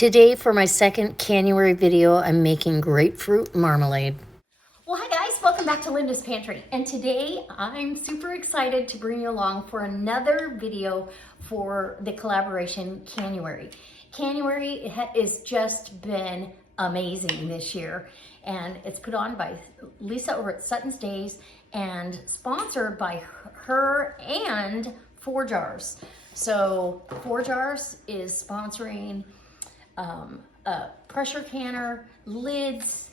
Today for my second Canuary video, I'm making grapefruit marmalade. Well, hi guys, welcome back to Lindas Pantry. And today I'm super excited to bring you along for another video for the collaboration Canuary. Canuary has just been amazing this year, and it's put on by Lisa over at SuttonsDaze and sponsored by her and 4 Jars. So 4 Jars is sponsoring a pressure canner, lids,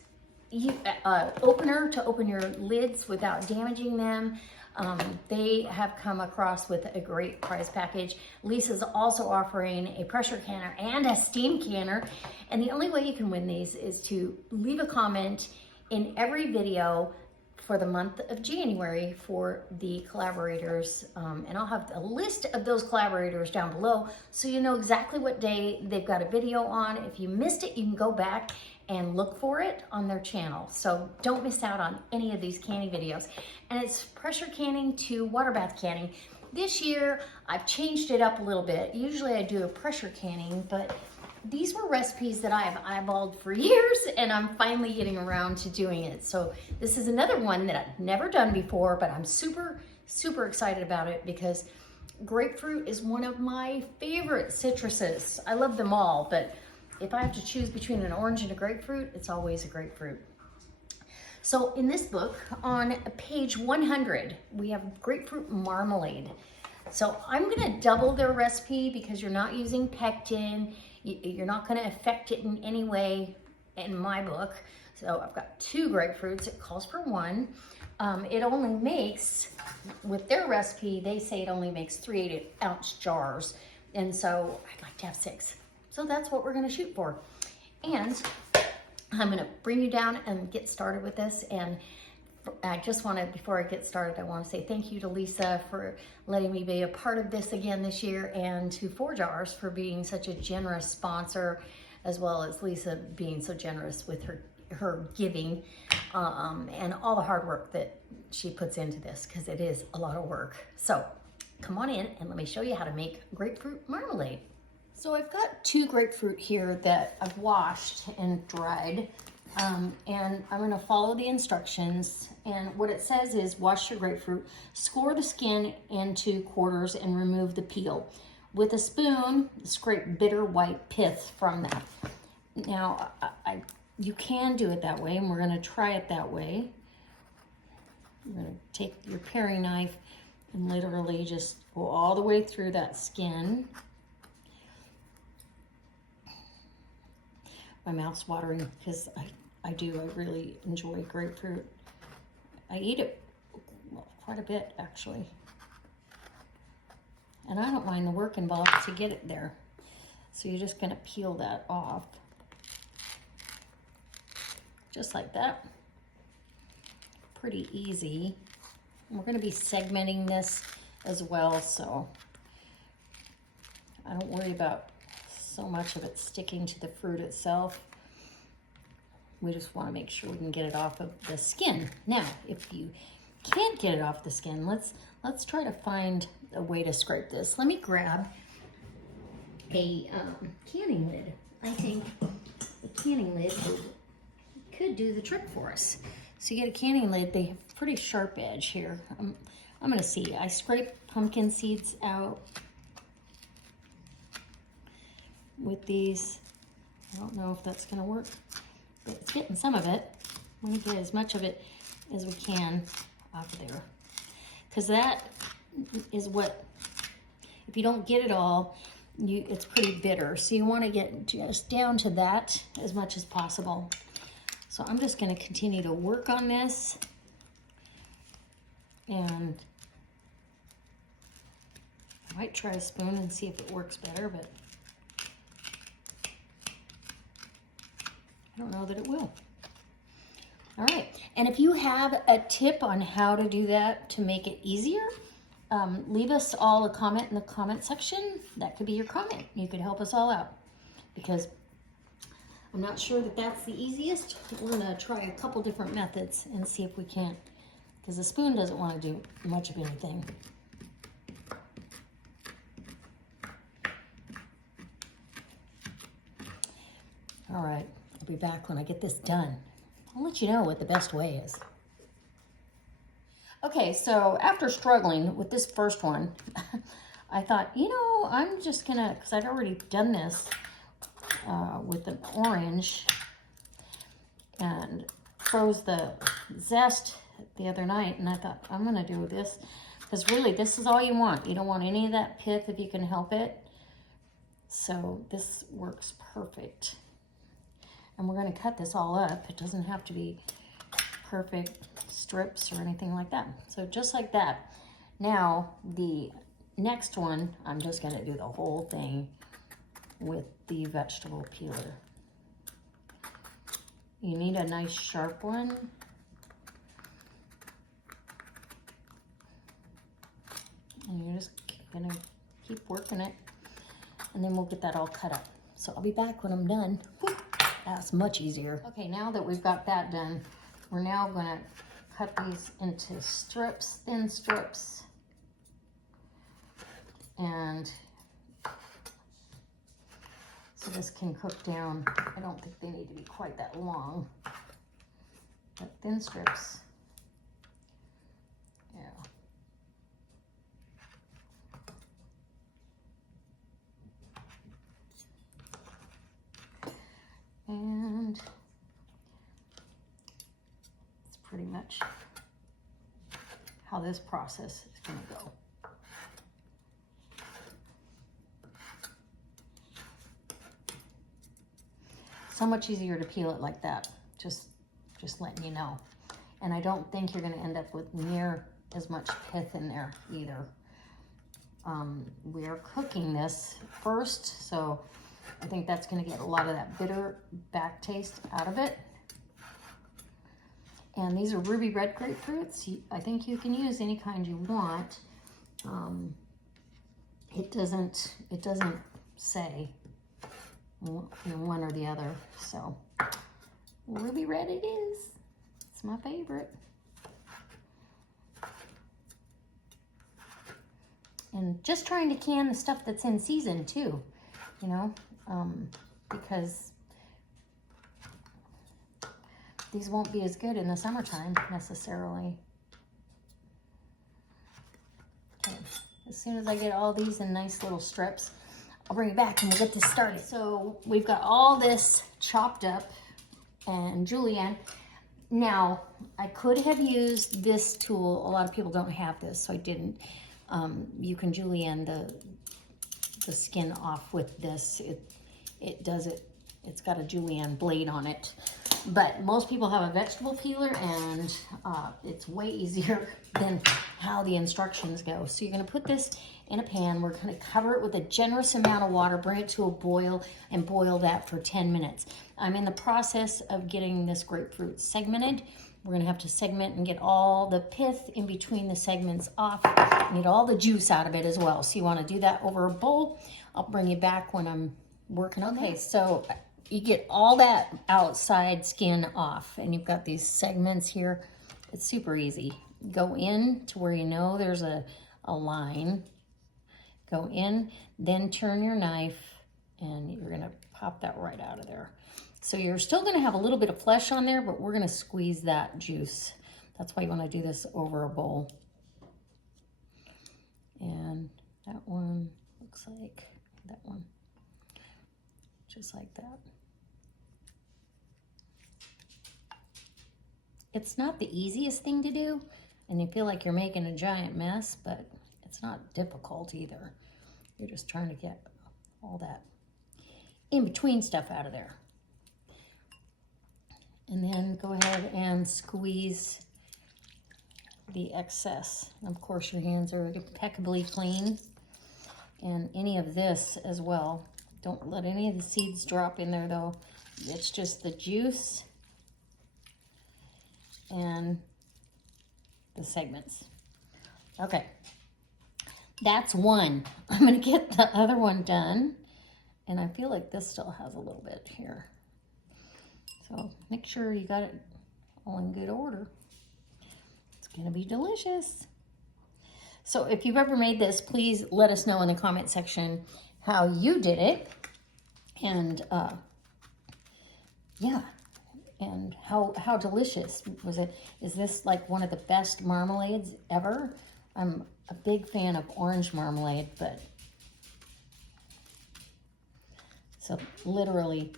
opener to open your lids without damaging them. They have come across with a great prize package. Lisa's also offering a pressure canner and a steam canner. And the only way you can win these is to leave a comment in every video for the month of January for the collaborators. And I'll have a list of those collaborators down below so you know exactly what day they've got a video on. If you missed it, you can go back and look for it on their channel. So don't miss out on any of these canning videos. And it's pressure canning to water bath canning. This year, I've changed it up a little bit. Usually I do a pressure canning, but these were recipes that I've eyeballed for years, and I'm finally getting around to doing it. So this is another one that I've never done before, but I'm super, super excited about it because grapefruit is one of my favorite citruses. I love them all, but if I have to choose between an orange and a grapefruit, it's always a grapefruit. So in this book, on page 100, we have grapefruit marmalade. So I'm gonna double their recipe because you're not using pectin. You're not gonna affect it in any way in my book. So I've got 2 grapefruits, it calls for 1. It only makes, with their recipe, they say it only makes 3 8-ounce jars. And so I'd like to have 6. So that's what we're gonna shoot for. And I'm gonna bring you down and get started with this. And I just wanna, before I get started, I wanna say thank you to Lisa for letting me be a part of this again this year, and to 4 Jars for being such a generous sponsor, as well as Lisa being so generous with her giving and all the hard work that she puts into this, because it is a lot of work. So come on in and let me show you how to make grapefruit marmalade. So I've got 2 grapefruit here that I've washed and dried. And I'm gonna follow the instructions. And what it says is wash your grapefruit, score the skin into quarters and remove the peel. With a spoon, scrape bitter white pith from that. Now, you can do it that way, and we're gonna try it that way. You're gonna take your paring knife and literally just go all the way through that skin. My mouth's watering because I really enjoy grapefruit. I eat it quite a bit, actually. And I don't mind the work involved to get it there. So you're just gonna peel that off. Just like that. Pretty easy. And we're gonna be segmenting this as well, so I don't worry about so much of it sticking to the fruit itself. We just want to make sure we can get it off of the skin. Now, if you can't get it off the skin, let's try to find a way to scrape this. Let me grab a canning lid. I think a canning lid could do the trick for us. So you get a canning lid, they have a pretty sharp edge here. I'm gonna see. I scrape pumpkin seeds out with these. I don't know if that's gonna work, but it's getting some of it. We're gonna get as much of it as we can off of there, because that is what, if you don't get it all, it's pretty bitter. So you want to get just down to that as much as possible. So I'm just going to continue to work on this, and I might try a spoon and see if it works better, but I don't know that it will. All right, and if you have a tip on how to do that to make it easier, leave us all a comment in the comment section. That could be your comment. You could help us all out, because I'm not sure that that's the easiest. We're gonna try a couple different methods and see if we can't, because the spoon doesn't want to do much of anything. All right, I'll be back when I get this done. I'll let you know what the best way is. Okay, so after struggling with this first one, I thought, you know, I'm just gonna, because I'd already done this with an orange and froze the zest the other night, and I thought, I'm gonna do this, because really this is all you want. You don't want any of that pith if you can help it. So this works perfect. And we're gonna cut this all up. It doesn't have to be perfect strips or anything like that. So just like that. Now the next one, I'm just gonna do the whole thing with the vegetable peeler. You need a nice sharp one. And you're just gonna keep working it, and then we'll get that all cut up. So I'll be back when I'm done. Whoop. That's much easier. Okay, now that we've got that done, we're now gonna cut these into strips, thin strips. And so this can cook down. I don't think they need to be quite that long, but thin strips. Yeah. And it's pretty much how this process is going to go. So much easier to peel it like that, just letting you know. And I don't think you're going to end up with near as much pith in there either. We are cooking this first, so I think that's going to get a lot of that bitter back taste out of it. And these are ruby red grapefruits. I think you can use any kind you want. It doesn't say one or the other. So ruby red it is. It's my favorite. And just trying to can the stuff that's in season too, you know, because these won't be as good in the summertime necessarily. Okay, as soon as I get all these in nice little strips, I'll bring it back and we'll get this started. So we've got all this chopped up and julienne. Now, I could have used this tool. A lot of people don't have this, so I didn't. You can julienne the skin off with this. It does it. It's got a julienne blade on it. But most people have a vegetable peeler, and it's way easier than how the instructions go. So you're going to put this in a pan. We're going to cover it with a generous amount of water, bring it to a boil, and boil that for 10 minutes. I'm in the process of getting this grapefruit segmented. We're going to have to segment and get all the pith in between the segments off and get all the juice out of it as well. So you want to do that over a bowl. I'll bring you back when I'm working on that. Okay, so you get all that outside skin off, and you've got these segments here. It's super easy. Go in to where you know there's a line. Go in, then turn your knife, and you're gonna pop that right out of there. So you're still gonna have a little bit of flesh on there, but we're gonna squeeze that juice. That's why you wanna do this over a bowl. And that one looks like that one, just like that. It's not the easiest thing to do, and you feel like you're making a giant mess, but it's not difficult either. You're just trying to get all that in-between stuff out of there. And then go ahead and squeeze the excess. Of course, your hands are impeccably clean. And any of this as well. Don't let any of the seeds drop in there though. It's just the juice and the segments. Okay, that's one. I'm gonna get the other one done. And I feel like this still has a little bit here. So make sure you got it all in good order. It's gonna be delicious. So if you've ever made this, please let us know in the comment section how you did it. And yeah. And how delicious was it? Is this like one of the best marmalades ever? I'm a big fan of orange marmalade, but so literally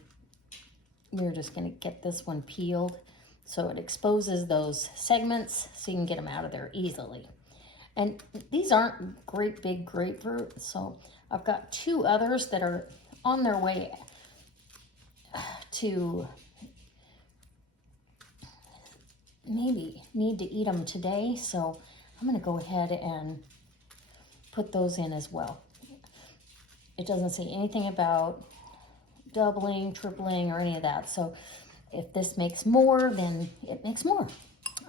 you're just gonna get this one peeled so it exposes those segments so you can get them out of there easily. And these aren't great big grapefruit, so I've got 2 others that are on their way to maybe need to eat them today, so I'm gonna go ahead and put those in as well. It doesn't say anything about doubling, tripling, or any of that, so if this makes more, then it makes more.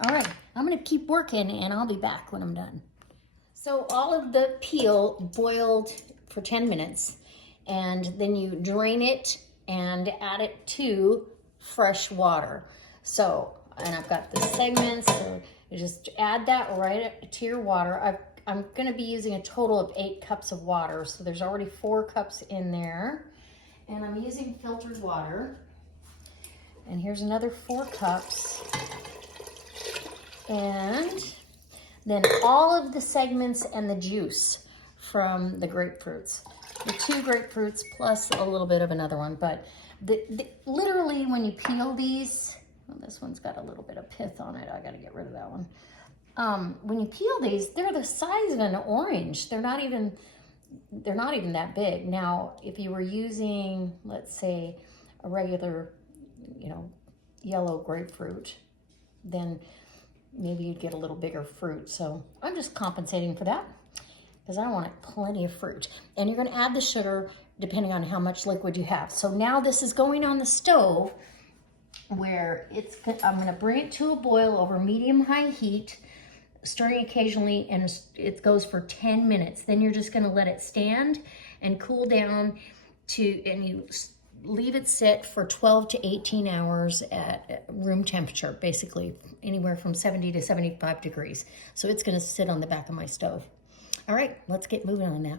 All right, I'm gonna keep working and I'll be back when I'm done. So all of the peel boiled for 10 minutes, and then you drain it and add it to fresh water. So, and I've got the segments, so you just add that right to your water. I'm gonna be using a total of 8 cups of water, so there's already 4 cups in there. And I'm using filtered water. And here's another 4 cups. And then all of the segments and the juice from the grapefruits. The 2 grapefruits plus a little bit of another one. But literally when you peel these, well, this one's got a little bit of pith on it. I gotta get rid of that one. When you peel these, they're the size of an orange. They're not even that big. Now, if you were using, let's say, a regular, yellow grapefruit, then maybe you'd get a little bigger fruit. So I'm just compensating for that because I want plenty of fruit. And you're gonna add the sugar depending on how much liquid you have. So now this is going on the stove where I'm gonna bring it to a boil over medium-high heat, stirring occasionally, and it goes for 10 minutes. Then you're just gonna let it stand and cool down and you leave it sit for 12 to 18 hours at room temperature, basically anywhere from 70 to 75 degrees. So it's gonna sit on the back of my stove. All right, let's get moving on now.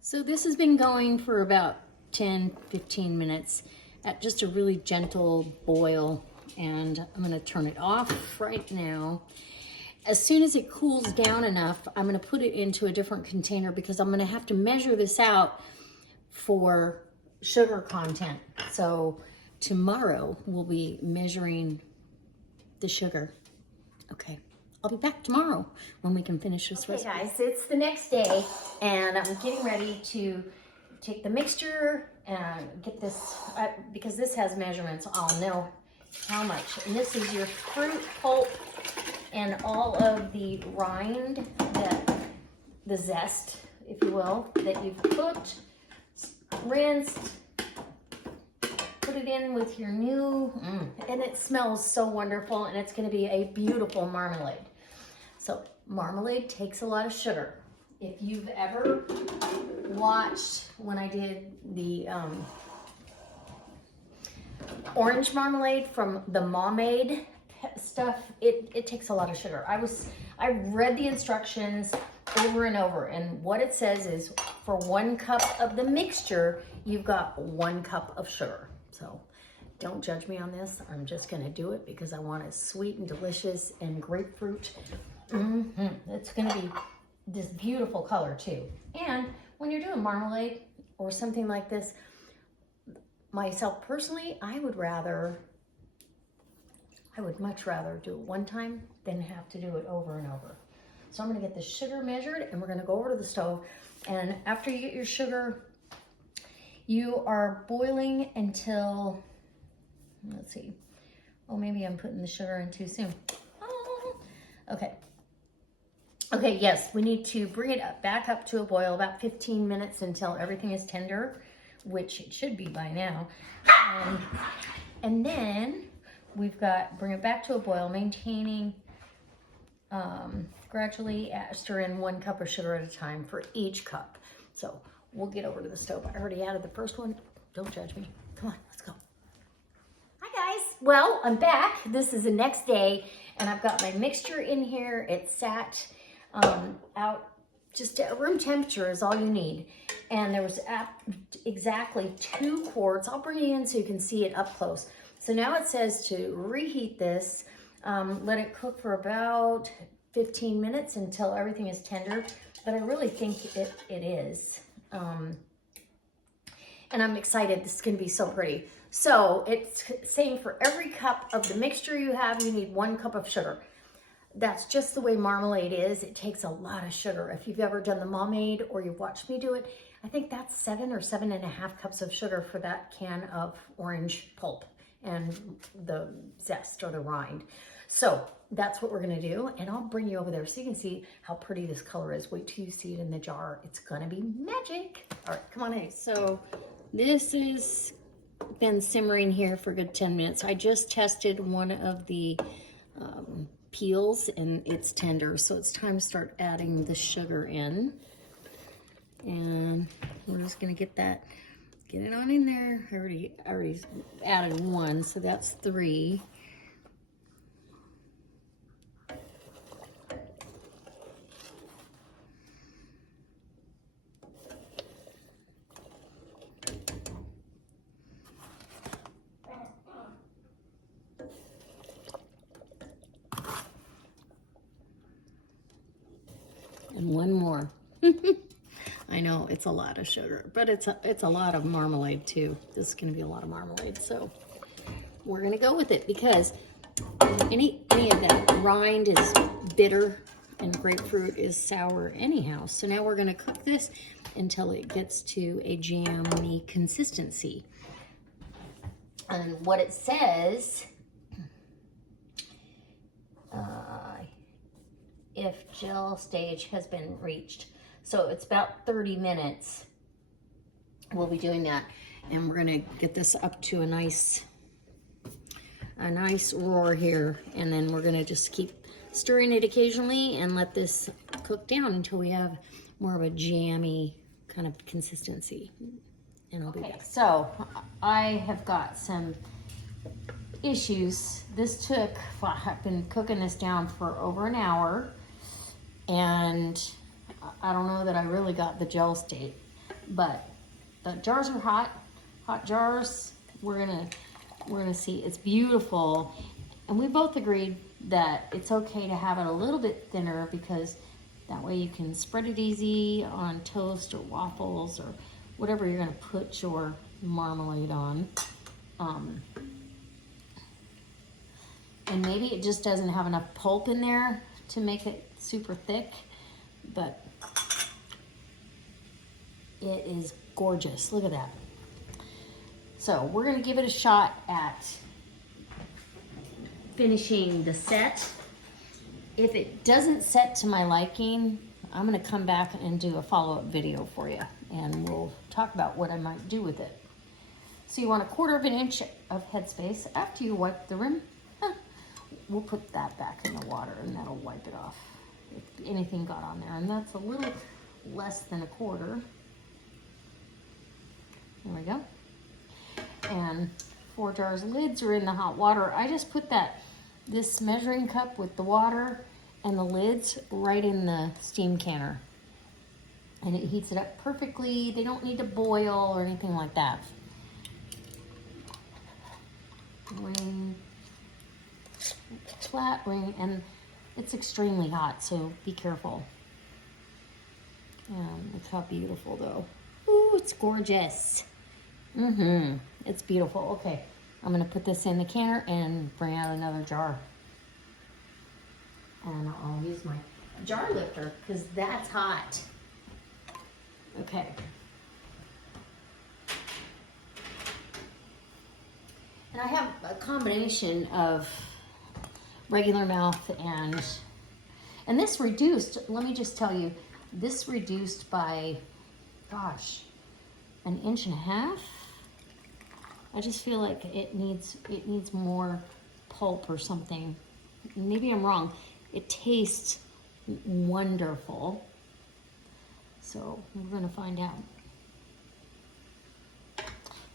So this has been going for about 10, 15 minutes at just a really gentle boil, and I'm gonna turn it off right now. As soon as it cools down enough, I'm gonna put it into a different container because I'm gonna have to measure this out for sugar content. So tomorrow we'll be measuring the sugar. Okay, I'll be back tomorrow when we can finish this recipe. Okay guys, it's the next day and I'm getting ready to take the mixture and get this, because this has measurements, I'll know how much. And this is your fruit pulp and all of the rind, the zest, if you will, that you've cooked, rinsed, put it in with your new, and it smells so wonderful, and it's gonna be a beautiful marmalade. So marmalade takes a lot of sugar. If you've ever watched when I did the orange marmalade from the Pomade stuff, it takes a lot of sugar. I read the instructions over and over, and what it says is for 1 cup of the mixture, you've got 1 cup of sugar. So don't judge me on this. I'm just gonna do it because I want it sweet and delicious and grapefruit. It's gonna be this beautiful color too. And when you're doing marmalade or something like this, myself personally, I would much rather do it one time than have to do it over and over. So I'm gonna get the sugar measured and we're gonna go over to the stove. And after you get your sugar, you are boiling until, let's see, oh, maybe I'm putting the sugar in too soon. Oh, okay. Okay, yes, we need to bring it back up to a boil about 15 minutes until everything is tender, which it should be by now. And then we've got, bring it back to a boil, maintaining, gradually stir in 1 cup of sugar at a time for each cup. So we'll get over to the stove. I already added the first one. Don't judge me. Come on, let's go. Hi guys. Well, I'm back. This is the next day and I've got my mixture in here. It sat out just at room temperature is all you need. And there was exactly 2 quarts. I'll bring you in so you can see it up close. So now it says to reheat this, let it cook for about 15 minutes until everything is tender, but I really think it is. And I'm excited. This is going to be so pretty. So it's saying for every cup of the mixture you have, you need 1 cup of sugar. That's just the way marmalade is. It takes a lot of sugar. If you've ever done the pomade or you've watched me do it, I think that's 7 or 7.5 cups of sugar for that can of orange pulp and the zest or the rind. So that's what we're gonna do. And I'll bring you over there so you can see how pretty this color is. Wait till you see it in the jar. It's gonna be magic. All right, come on in. So this has been simmering here for a good 10 minutes. I just tested one of the peels and it's tender, so it's time to start adding the sugar in. And we're just gonna get it on in there. I already added 1, so that's 3. And 1 more. I know it's a lot of sugar, but it's a lot of marmalade too. This is going to be a lot of marmalade, so we're going to go with it because any of that rind is bitter and grapefruit is sour anyhow. So now we're going to cook this until it gets to a jammy consistency. And what it says, if gel stage has been reached. So it's about 30 minutes. We'll be doing that. And we're gonna get this up to a nice roar here. And then we're gonna just keep stirring it occasionally and let this cook down until we have more of a jammy kind of consistency. And I'll be back. So I have got some issues. I've been cooking this down for over an hour. And I don't know that I really got the gel state, but the jars are hot jars. We're gonna see. It's beautiful, and we both agreed that it's okay to have it a little bit thinner because that way you can spread it easy on toast or waffles or whatever you're gonna put your marmalade on. And maybe it just doesn't have enough pulp in there to make it super thick, but it is gorgeous. Look at that. So we're gonna give it a shot at finishing the set. If it doesn't set to my liking, I'm gonna come back and do a follow-up video for you, and we'll talk about what I might do with it. So you want 1/4 inch of headspace. After you wipe the rim, we'll put that back in the water and that'll wipe it off if anything got on there. And that's a little less than 1/4. There we go. And 4 jars lids are in the hot water. I just put this measuring cup with the water and the lids right in the steam canner. And it heats it up perfectly. They don't need to boil or anything like that. Ring, flat ring, and it's extremely hot, so be careful. Look how beautiful though. Ooh, it's gorgeous. It's beautiful. Okay, I'm gonna put this in the canner and bring out another jar. And I'll use my jar lifter because that's hot. Okay. And I have a combination of regular mouth and this reduced, let me just tell you, this reduced by, gosh, 1.5 inches. I just feel like it needs more pulp or something. Maybe I'm wrong. It tastes wonderful. So we're gonna find out.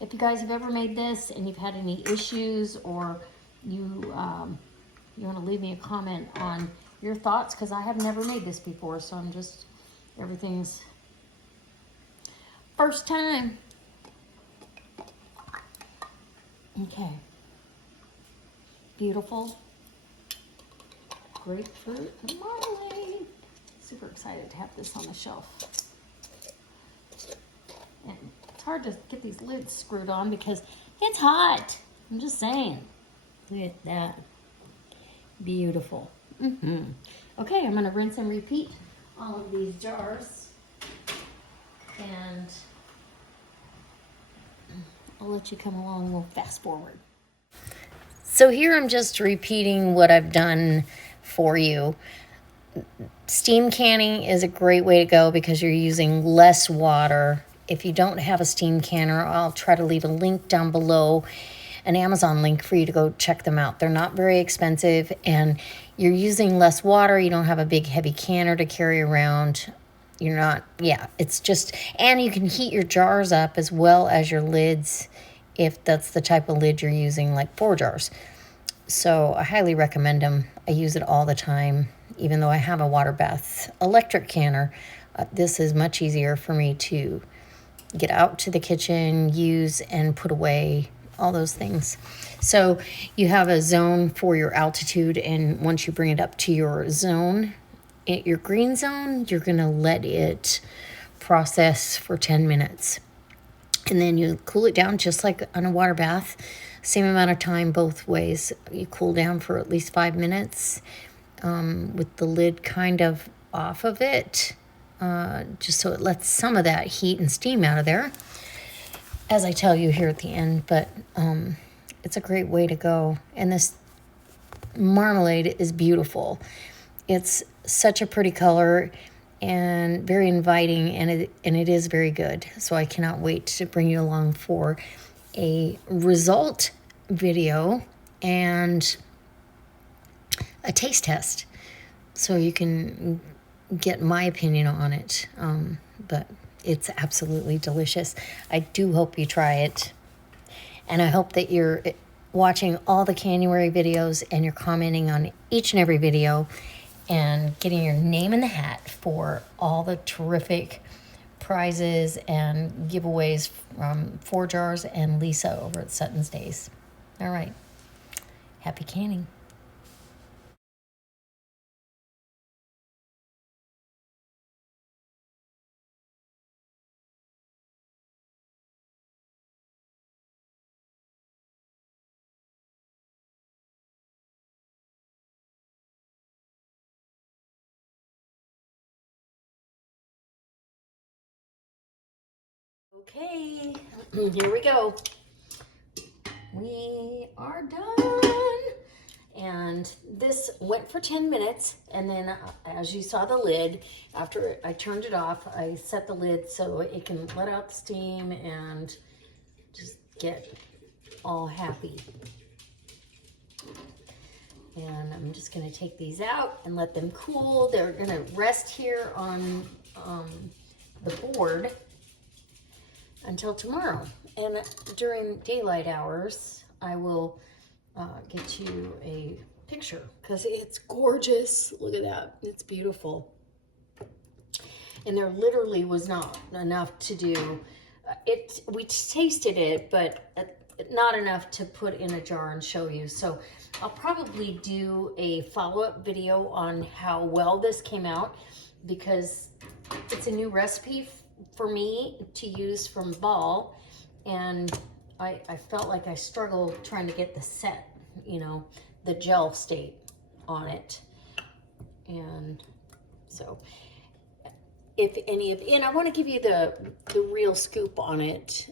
If you guys have ever made this and you've had any issues, or you want to leave me a comment on your thoughts, because I have never made this before, so I'm just Everything's first time. Okay. Beautiful grapefruit marmalade. Super excited to have this on the shelf. And it's hard to get these lids screwed on because it's hot. I'm just saying. Look at that. Beautiful. Okay, I'm gonna rinse and repeat all of these jars. And I'll let you come along. We'll fast forward. So here I'm just repeating what I've done for you. Steam canning is a great way to go because you're using less water. If you don't have a steam canner, I'll try to leave a link down below, an Amazon link for you to go check them out. They're not very expensive and you're using less water. You don't have a big heavy canner to carry around. You're not, it's just, and you can heat your jars up as well as your lids if that's the type of lid you're using, like 4 jars. So I highly recommend them. I use it all the time, even though I have a water bath electric canner. This is much easier for me to get out to the kitchen, use and put away, all those things. So you have a zone for your altitude, and once you bring it up to your zone, your green zone, you're gonna let it process for 10 minutes. And then you cool it down just like on a water bath. Same amount of time both ways. You cool down for at least 5 minutes with the lid kind of off of it, just so it lets some of that heat and steam out of there, as I tell you here at the end. But it's a great way to go. And this marmalade is beautiful. It's such a pretty color and very inviting, and it is very good. So I cannot wait to bring you along for a result video and a taste test so you can get my opinion on it. But it's absolutely delicious. I do hope you try it, and I hope that you're watching all the Canuary videos and you're commenting on each and every video and getting your name in the hat for all the terrific prizes and giveaways from 4 Jars and Lisa over at SuttonsDaze. All right. Happy canning. Okay, here we go. We are done. And this went for 10 minutes. And then as you saw the lid, after I turned it off, I set the lid so it can let out the steam and just get all happy. And I'm just gonna take these out and let them cool. They're gonna rest here on the board until tomorrow. And during daylight hours, I will get you a picture because it's gorgeous. Look at that, it's beautiful. And there literally was not enough to do. We tasted it, but not enough to put in a jar and show you. So I'll probably do a follow-up video on how well this came out, because it's a new recipe for me to use from Ball, and I felt like I struggled trying to get the set, you know, the gel state on it. And so if any of, and I want to give you the real scoop on it,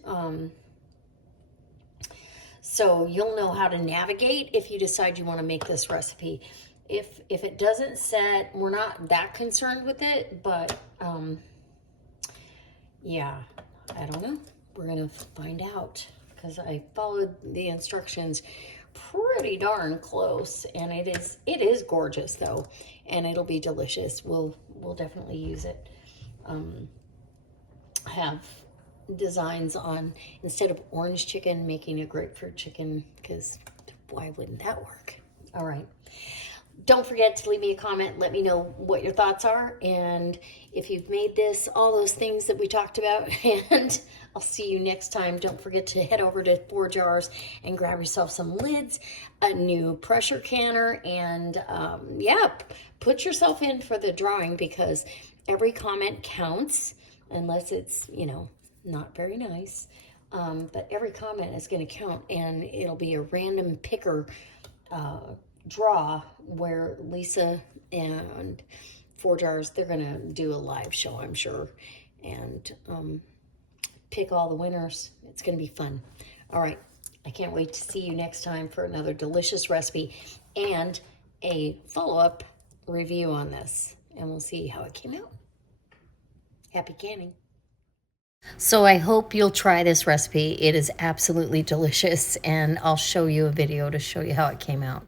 so you'll know how to navigate if you decide you want to make this recipe. If it doesn't set, we're not that concerned with it, but yeah, I don't know. We're gonna find out, because I followed the instructions pretty darn close, and it is gorgeous though, and it'll be delicious. We'll definitely use it. Have designs on, instead of orange chicken, making a grapefruit chicken, because why wouldn't that work? All right, Don't forget to leave me a comment. Let me know what your thoughts are and if you've made this, all those things that we talked about. And I'll see you next time. Don't forget to head over to 4 Jars and grab yourself some lids, a new pressure canner, and yeah, put yourself in for the drawing because every comment counts, unless it's, you know, not very nice. But every comment is going to count, and it'll be a random picker draw where Lisa and 4 Jars, they're gonna do a live show, I'm sure, and pick all the winners. It's gonna be fun. All right, I can't wait to see you next time for another delicious recipe and a follow-up review on this, and we'll see how it came out. Happy canning. So I hope you'll try this recipe. It is absolutely delicious, and I'll show you a video to show you how it came out.